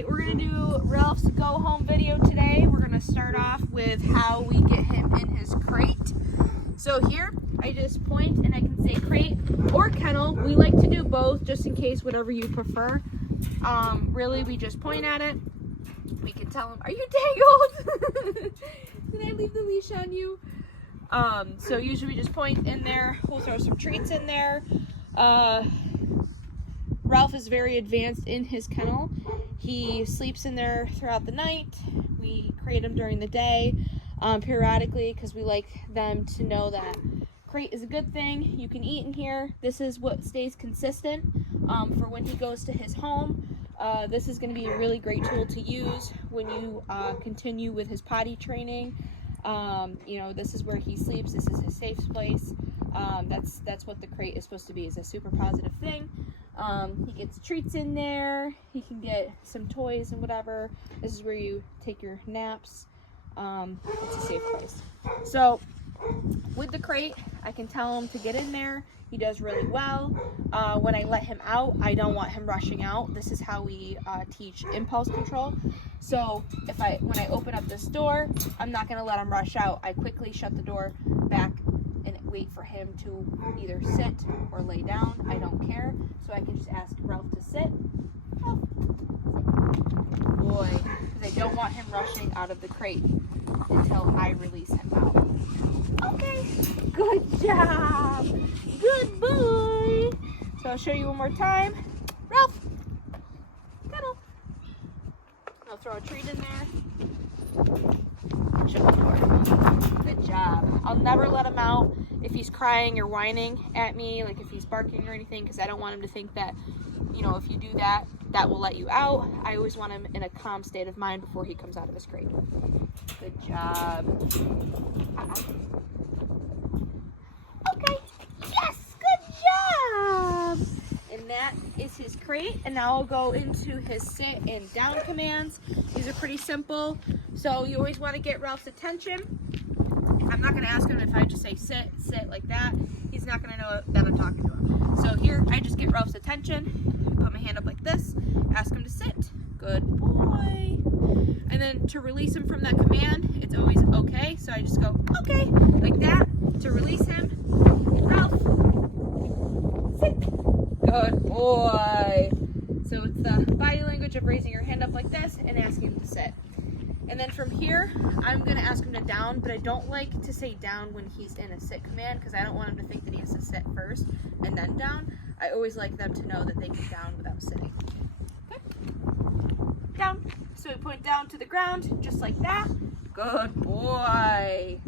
right, we're gonna do Ralph's go home video today. We're gonna start off with how we get him in his crate. So here, I just point and I can say crate or kennel. We like to do both just in case, whatever you prefer. Really, we just point at it. We can tell him, are you tangled? Did I leave the leash on you? So usually we just point in there. We'll throw some treats in there. Ralph is very advanced in his kennel. He sleeps in there throughout the night. We crate him during the day, periodically, because we like them to know that crate is a good thing. You can eat in here. This is what stays consistent for when he goes to his home. This is going to be a really great tool to use when you continue with his potty training. This is where he sleeps. This is his safe place. That's what the crate is supposed to be, is a super positive thing. He gets treats in there. He can get some toys and whatever. This is where you take your naps. It's a safe place. So with the crate, I can tell him to get in there. He does really well. When I let him out, I don't want him rushing out. This is how we teach impulse control. So when I open up this door, I'm not gonna let him rush out. I quickly shut the door back and wait for him to either sit or lay down. I don't care. So I can just ask Ralph to sit. Oh, boy, because I don't want him rushing out of the crate until I release him out. Okay, good job. Good boy. So I'll show you one more time. Ralph, cuddle. I'll throw a treat in there. Shut the door. Good job. I'll never let him out if he's crying or whining at me, like if he's barking or anything, because I don't want him to think that, if you do that, that will let you out. I always want him in a calm state of mind before he comes out of his crate. Good job. Okay. Yes, good job. And that is his crate. And now I'll go into his sit and down commands. These are pretty simple. So you always want to get Ralph's attention. I'm not going to ask him if I just say sit, sit like that. He's not going to know that I'm talking to him. So here, I just get Ralph's attention, put my hand up like this, ask him to sit. Good boy. And then to release him from that command, it's always okay. So I just go, okay, like that. To release him, Ralph, sit. Good boy. So it's the body language of raising your hand up like this and asking him to sit. And then from here, I'm going to ask him to down, but I don't like to say down when he's in a sit command because I don't want him to think that he has to sit first and then down. I always like them to know that they can down without sitting. Okay. Down. So we point down to the ground, just like that. Good boy.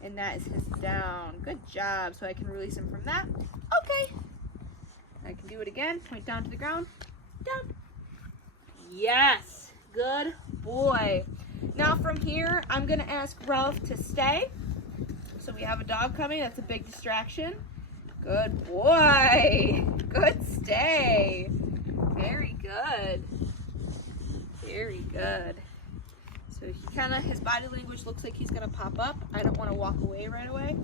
And that is his down. Good job. So I can release him from that. Okay. I can do it again. Point down to the ground. Down. Yes. Good boy. Now from here, I'm going to ask Ralph to stay. So we have a dog coming. That's a big distraction. Good boy. Good stay. Very good. Very good. So his body language looks like he's going to pop up. I don't want to walk away right away.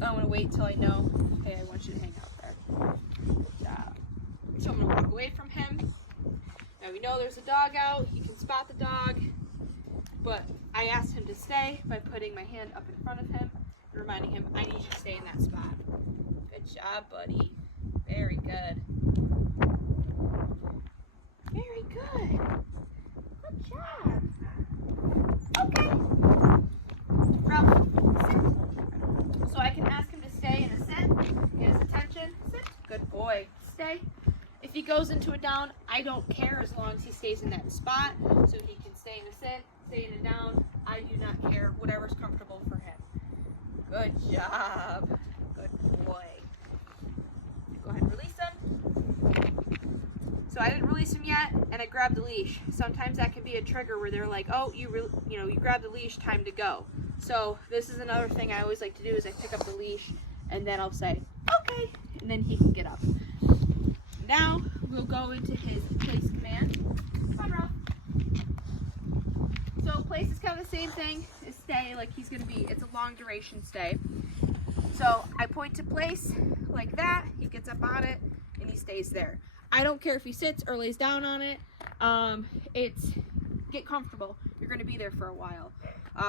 I want to wait till I know, hey, I want you to hang out there. Good job. So I'm going to walk away from him. Now we know there's a dog out. You can spot the dog. But I asked him to stay by putting my hand up in front of him and reminding him, I need you to stay in that spot. Good job, buddy. Very good. Very good. Good job. Okay. Ralph, sit. So I can ask him to stay in a sit. Get his attention. Sit. Good boy. Stay. If he goes into a down, I don't care as long as he stays in that spot. So he can stay in a sit, stay in a down. I do not care. Whatever's comfortable for him. Good job. Good boy. Go ahead and release him. So I didn't release him yet, and I grabbed the leash. Sometimes that can be a trigger where they're like, oh, you grabbed the leash, time to go. So this is another thing I always like to do is I pick up the leash, and then I'll say, okay, and then he can get up. Now we'll go into his place command. Come on, Ralph. So place is kind of the same thing as stay, like he's going to be, it's a long duration stay. So I point to place like that, he gets up on it, and he stays there. I don't care if he sits or lays down on it. It's get comfortable. You're going to be there for a while.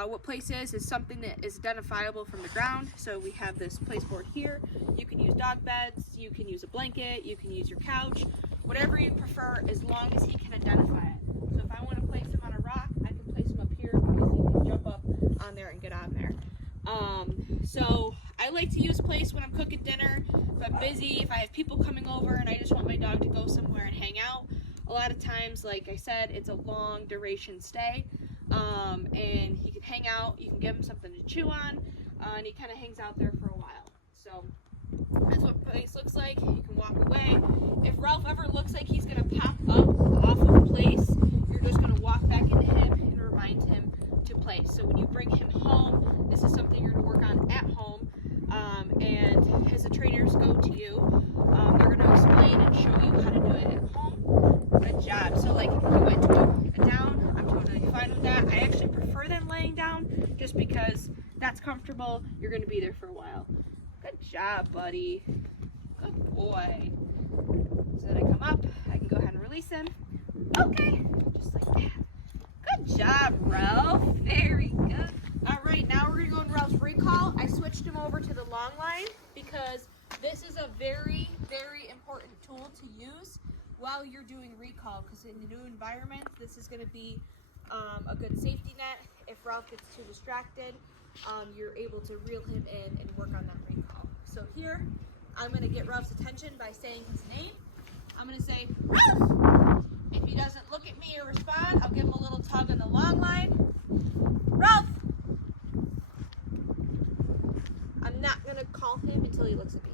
What place is something that is identifiable from the ground. So we have this place board here. You can use dog beds, you can use a blanket, you can use your couch, whatever you prefer, as long as he can identify it. So if I want to place him on a rock, I can place him up here because he can jump up on there and get on there. So I like to use place when I'm cooking dinner, if I'm busy, if I have people coming over and I just want my dog to go somewhere and hang out. A lot of times, like I said, it's a long duration stay, and he can hang out, you can give him something to chew on, and he kind of hangs out there for a while. So that's what place looks like. You can walk away. If Ralph ever looks like he's going to pop up off of place, you're just going to walk back into him and remind him to place. So when you bring him home, this is something you're going to work on at home, and as the trainers go to you, they're going to explain and show you how to do it at home. Good job. So like if you went to go down, I'm totally fine with that. I actually prefer them laying down just because that's comfortable. You're going to be there for a while. Good job, buddy. Good boy. So then I come up, I can go ahead and release him. Okay, just like that. Good job, Ralph. Very good. All right, now we're gonna go in Ralph's recall. I switched him over to the long line because this is a very, very important tool to use while you're doing recall, because in the new environment, this is gonna be a good safety net. If Ralph gets too distracted, you're able to reel him in and work on that recall. So here, I'm gonna get Ralph's attention by saying his name. I'm gonna say, Ralph! If he doesn't look at me or respond, I'll give him a little tug on the long line. Ralph! I'm not gonna call him until he looks at me.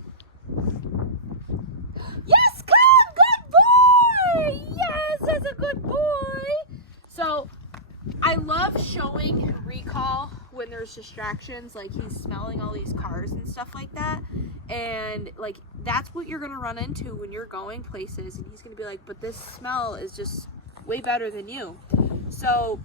Yes, come! Good boy! Yes, that's a good boy! So, I love showing recall when there's distractions, like he's smelling all these cars and stuff like that, and like that's what you're gonna run into when you're going places, and he's gonna be like, but this smell is just way better than you. So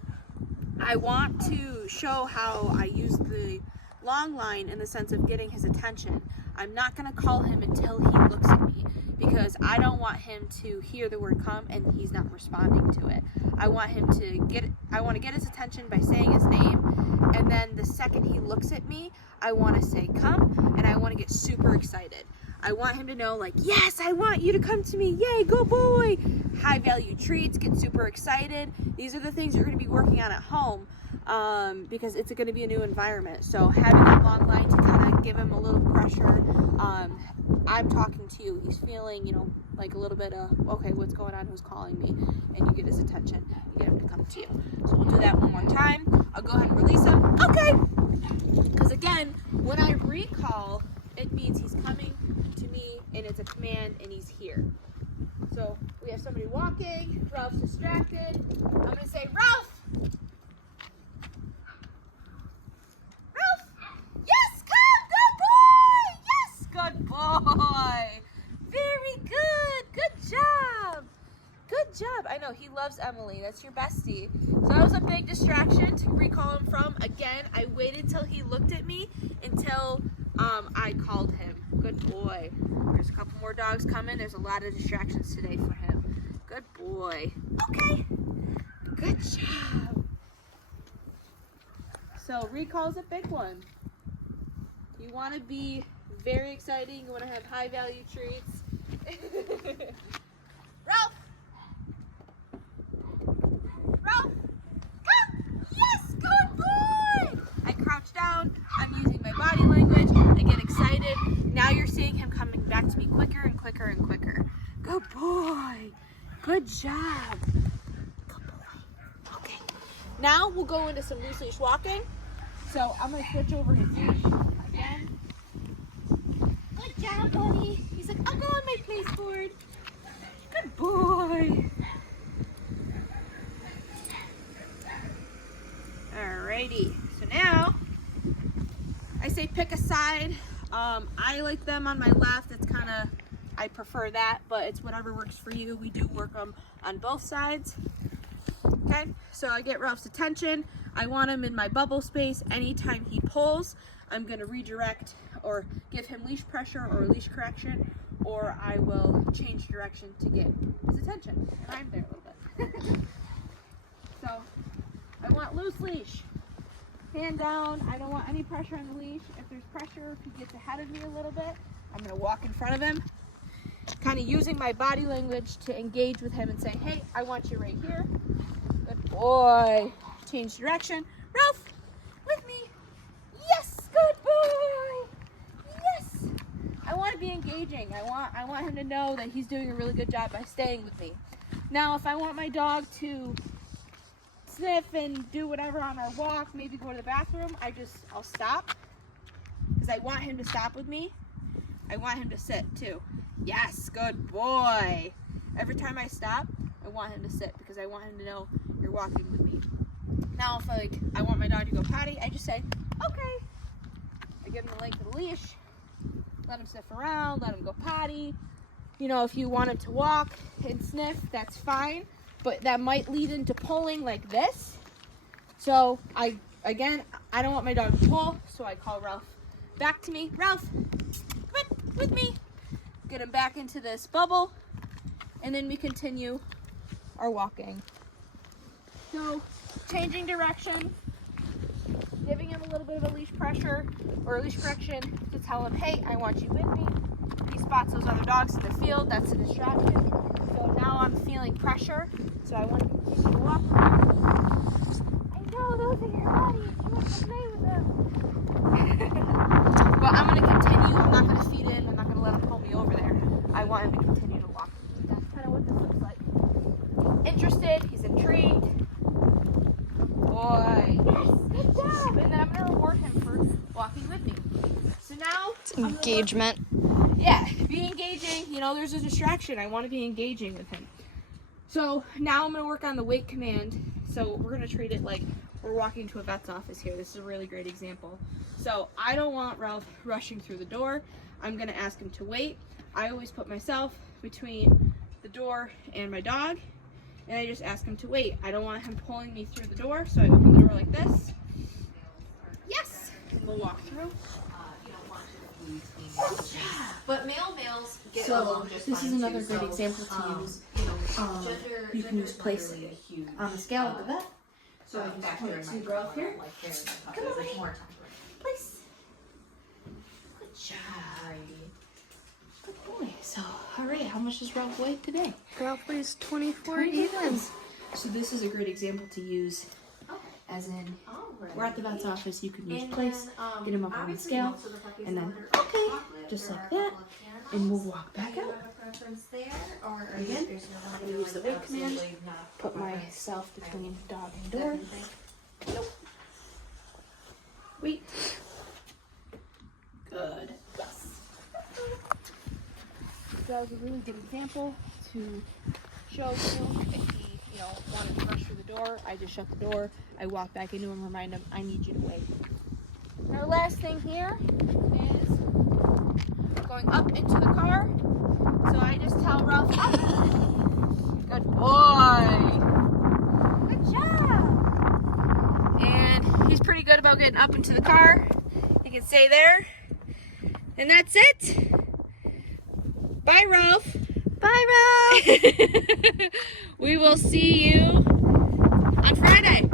I want to show how I use the long line in the sense of getting his attention. I'm not gonna call him until he looks at me, because I don't want him to hear the word come and he's not responding to it. I want to get his attention by saying his name, and then the second he looks at me, I want to say come, and I want to get super excited. I want him to know, like, yes, I want you to come to me, yay, good boy. High value treats, get super excited. These are the things you're going to be working on at home, because it's going to be a new environment. So having a long line to kind of give him a little pressure. I'm talking to you, he's feeling, you know, like a little bit of, okay, what's going on, who's calling me, and you get his attention, you get him to come to you. So we'll do that one more time. I'll go ahead and release him. Okay, because again, when I recall, it means he's coming to me, and it's a command, and he's here. So we have somebody walking, Ralph's distracted. I'm gonna say, Ralph! Good boy. Very good. Good job. Good job. I know he loves Emily. That's your bestie. So that was a big distraction to recall him from. Again, I waited till he looked at me until I called him. Good boy. There's a couple more dogs coming. There's a lot of distractions today for him. Good boy. Okay. Good job. So recall's a big one. You want to be very exciting. You want to have high value treats. Ralph! Ralph! Come! Yes! Good boy! I crouch down. I'm using my body language. I get excited. Now you're seeing him coming back to me quicker and quicker and quicker. Good boy. Good job. Good boy. Okay. Now we'll go into some loose leash walking. So I'm going to switch over his leash again. Good job, buddy. He's like, I'll go on my place board. Good boy. Alrighty. So now, I say pick a side. I like them on my left. It's kind of, I prefer that, but it's whatever works for you. We do work them on both sides. Okay, so I get Ralph's attention. I want him in my bubble space. Anytime he pulls, I'm going to redirect or give him leash pressure or leash correction, or I will change direction to get his attention. And I'm there a little bit. leash. Hand down. I don't want any pressure on the leash. If there's pressure, if he gets ahead of me a little bit, I'm going to walk in front of him, kind of using my body language to engage with him and say, hey, I want you right here. Good boy. Change direction. Ralph, with me. Yes, good boy. Yes. I want to be engaging. I want him to know that he's doing a really good job by staying with me. Now, if I want my dog to sniff and do whatever on our walk, maybe go to the bathroom, I'll stop because I want him to stop with me. I want him to sit too. Yes, good boy. Every time I stop, I want him to sit because I want him to know you're walking with me. Now, if I want my dog to go potty, I just say, okay. I give him the length of the leash, let him sniff around, let him go potty. You know, if you want him to walk and sniff, that's fine. But that might lead into pulling like this. So I don't want my dog to pull, so I call Ralph back to me. Ralph, come on, with me. Get him back into this bubble, and then we continue our walking. So changing direction, giving him a little bit of a leash pressure or a leash correction to tell him, hey, I want you with me. He spots those other dogs in the field, that's a distraction. So now I'm feeling pressure, so I want to continue to walk. I know, those are your buddies. You want to play with them. But I'm going to continue. I'm not going to feed in. I'm not going to let him pull me over there. I want him to continue to walk. That's kind of what this looks like. He's interested. He's intrigued. Boy. Yes, good job. And then I'm going to reward him for walking with me. So now it's engagement. Yeah, be engaging. You know, there's a distraction. I want to be engaging with him. So now I'm going to work on the wait command. So we're going to treat it like we're walking to a vet's office here. This is a really great example. So I don't want Ralph rushing through the door. I'm going to ask him to wait. I always put myself between the door and my dog, and I just ask him to wait. I don't want him pulling me through the door, so I open the door like this. Yes! And we'll walk through. But males get So along just this fine is another too, great so, example to use. gender You can use isn't place really a huge, on the scale of the vet. so I in just fact, point there to might be Ralph here. like hair and stuff, Come there's away. more time. Place. Good job. Good boy. So, all right, how much does Ralph weigh today? Ralph weighs 24 20 even. pounds. So this is a great example to use, as in, we're at the vet's office, you can use place, get him up on the scale, and then, okay, just like that, and we'll walk back out. Again, I'm going to use the wait command, put myself between dog and door. Nope. Wait. Good. Yes. So that was a really good example to show you if he, wanted to rush through the door. I just shut the door. I walk back into him, remind him, I need you to wait. And our last thing here is going up into the car. So I just tell Ralph, up. Good boy. Good job. And he's pretty good about getting up into the car. He can stay there. And that's it. Bye, Ralph. Bye, Ralph. We will see you on Friday.